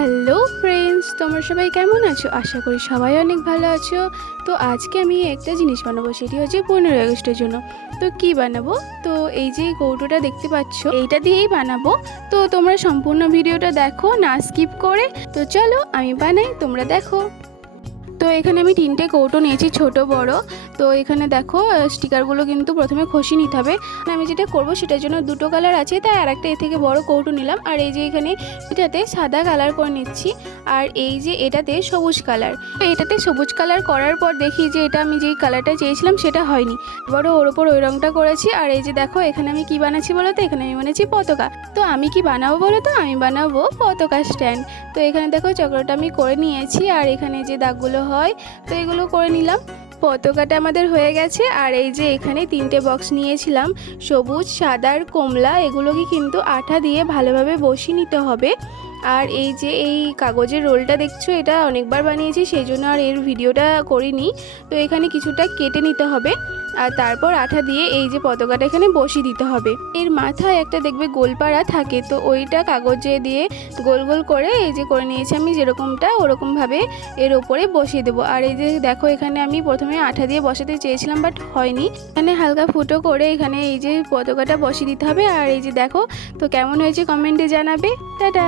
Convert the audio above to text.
Hello friends তোমরা সবাই কেমন আছো? আশা করি সবাই অনেক ভালো আছো। তো আজকে আমি একটা জিনিস বানাবো, সেটি হচ্ছে পনেরোই আগস্টের জন্য। তো কি বানাবো? তো এই যে কৌটোটা দেখতে পাচ্ছ, এইটা দিয়েই বানাবো। তো তোমরা সম্পূর্ণ ভিডিওটা দেখো, না স্কিপ করে। তো চলো আমি বানাই, তোমরা দেখো। তো এখানে আমি তিনটে কৌটো নিয়েছি, ছোট, বড়। তো এখানে দেখো স্টিকারগুলো কিন্তু প্রথমে খসি নিতে হবে। আর আমি যেটা করব সেটার জন্য দুটো কালার আছে, তাই আর একটা এ থেকে বড় কৌটো নিলাম। আর এই যে এখানে এটাতে সাদা কালার করে নিচ্ছি, আর এই যে এটাতে সবুজ কালার। তো এটাতে সবুজ কালার করার পর দেখি যে এটা আমি যেই কালারটা চেয়েছিলাম সেটা হয়নি। বড় ওর ওপর ওই রঙটা করেছি, আর এই যে দেখো, এখানে আমি কি বানাচ্ছি বলো তো? এখানে আমি বানাচ্ছি পতাকা। তো আমি কি বানাবো বলো তো? আমি বানাবো পতাকা স্ট্যান্ড। তো এখানে দেখো চক্রটা আমি করে নিয়েছি, আর এখানে যে দাগগুলো হয়, তো এগুলো করে নিলাম। পতাকাটা আমাদের হয়ে গেছে, আর এই যে এখানে তিনটে বক্স নিয়েছিলাম। সবুজ, সাদা আর কমলা, এগুলোকে কিন্তু আঠা দিয়ে ভালোভাবে বসিয়ে নিতে হবে। আর এই যে এই কাগজের রোলটা দেখছ, এটা অনেকবার বানিয়েছি, সেই জন্য আর এর ভিডিওটা করিনি। তো এখানে কিছুটা কেটে নিতে হবে। আর তারপর আঠা দিয়ে এই যে পতাকাটা এখানে বসিয়ে দিতে হবে। এর মাথায় একটা দেখবে গোলপাড়া থাকে, তো ওইটা কাগজে দিয়ে গোল গোল করে এই যে করে নিয়েছি আমি যেরকমটা, ওরকমভাবে এর ওপরে বসিয়ে দেবো। আর এই যে দেখো এখানে আমি প্রথমে আঠা দিয়ে বসাতে চেয়েছিলাম, বাট হয়নি। এখানে হালকা ফুটো করে এখানে এই যে পতাকাটা বসিয়ে দিতে হবে। আর এই যে দেখো, তো কেমন হয়েছে কমেন্টে জানাবে। টাটা!